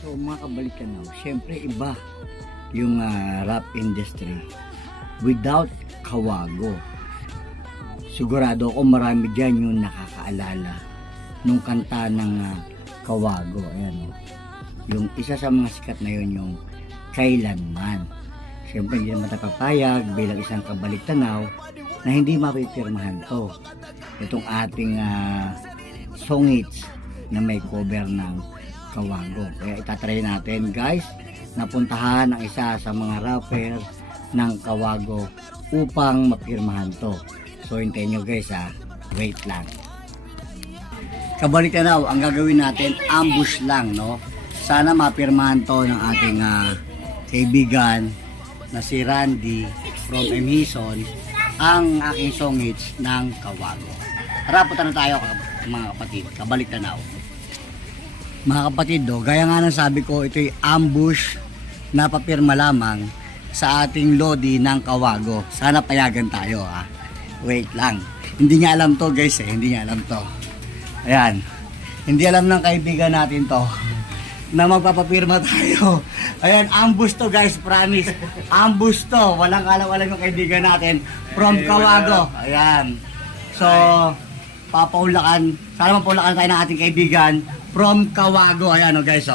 So mga kabaliktanaw, syempre iba yung rap industry without Kawago. Sigurado ako marami dyan yung nakakaalala nung kanta ng Kawago. Ayan, yung isa sa mga sikat na yun yung Kailanman. Syempre hindi naman napapayag bilang isang kabaliktanaw na hindi mapipirmahan to. Itong ating song hits na may cover ng Kawago. Kaya itatry natin guys, napuntahan ang isa sa mga rapper ng Kawago upang mapirmahan to. So hintayin nyo guys wait lang. Kabaliktanaw, ang gagawin natin, ambush lang, no? Sana mapirmahan to ng ating kaibigan na si Randy from Emison, ang aking song hits ng Kawago. Tara, punta na tayo mga kapatid, kabaliktanaw. Mga kapatid, gaya nga ng sabi ko, ito'y ambush na papirma lamang sa ating lodi ng Kawago. Sana payagan tayo Wait lang. Hindi niya alam to guys hindi niya alam to. Ayan. Hindi alam ng kaibigan natin to na magpapapirma tayo. Ayan, ambush to guys, promise. Ambush to. Walang kala-walang yung kaibigan natin from Kawago. Ayan. So, papaulakan. Sana mapaulakan tayo ng ating kaibigan from Kawago. Ayan guys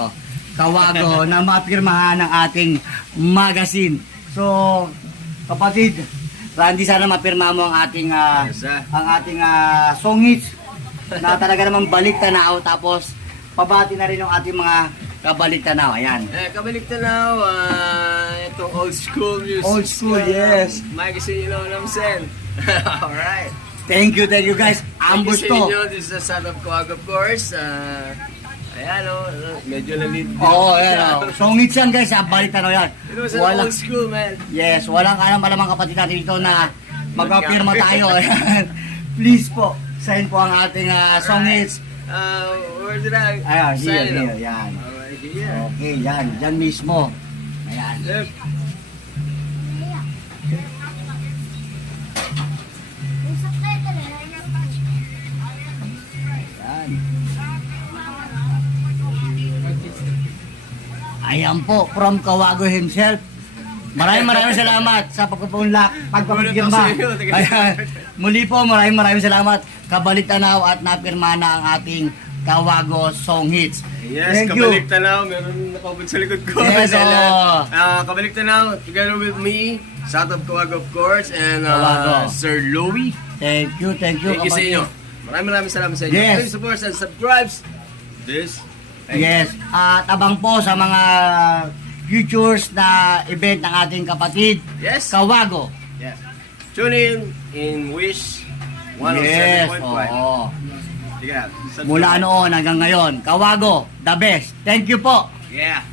Kawago na mapirmahan ng ating magazine. So, kapatid, Randy, sana mapirma mo ang ating song hits na talaga namang baliktanaw, tapos pabati na rin yung ating mga kabaliktanaw. Ayan. Kabaliktanaw, itong old school music. Old school, yes. Magazine, you know what I'm saying? Alright. Thank you guys. Ambush to. This is the son of Kawago, of course. Ayan medyo na-lead. Ayan song hits yan guys, baliktanaw yan. It was an old school, man. Yes, walang malamang kapatid natin dito na magpapirma tayo. Please po, sign po ang ating song hits. Where did I? Ayan, sign it up? here, yan. Alright, here. Okay, yan mismo. Ayan. Yep. Ayan po, from Kawago himself. Maraming salamat sa pagpapirma. Ayan. Muli po, maraming salamat. Kabaliktanaw at napirma na ang ating Kawago song hits. Yes, Thank you. Kabaliktanaw. Meron nakabot sa likod ko. Yes, Kabaliktanaw, together with me, South of Kawago, of course, and Kawago. Sir Louie. Thank you Thank you sa inyo. Maraming salamat sa inyo. Yes. Please support and subscribe this. Yes, at abang po sa mga futures na event ng ating kapatid, Yes. Kawago. Yes. Tune in Wish Yes, 107.5. oo. Sige, subscribe. Mula noon hanggang ngayon, Kawago, the best. Thank you po. Yeah.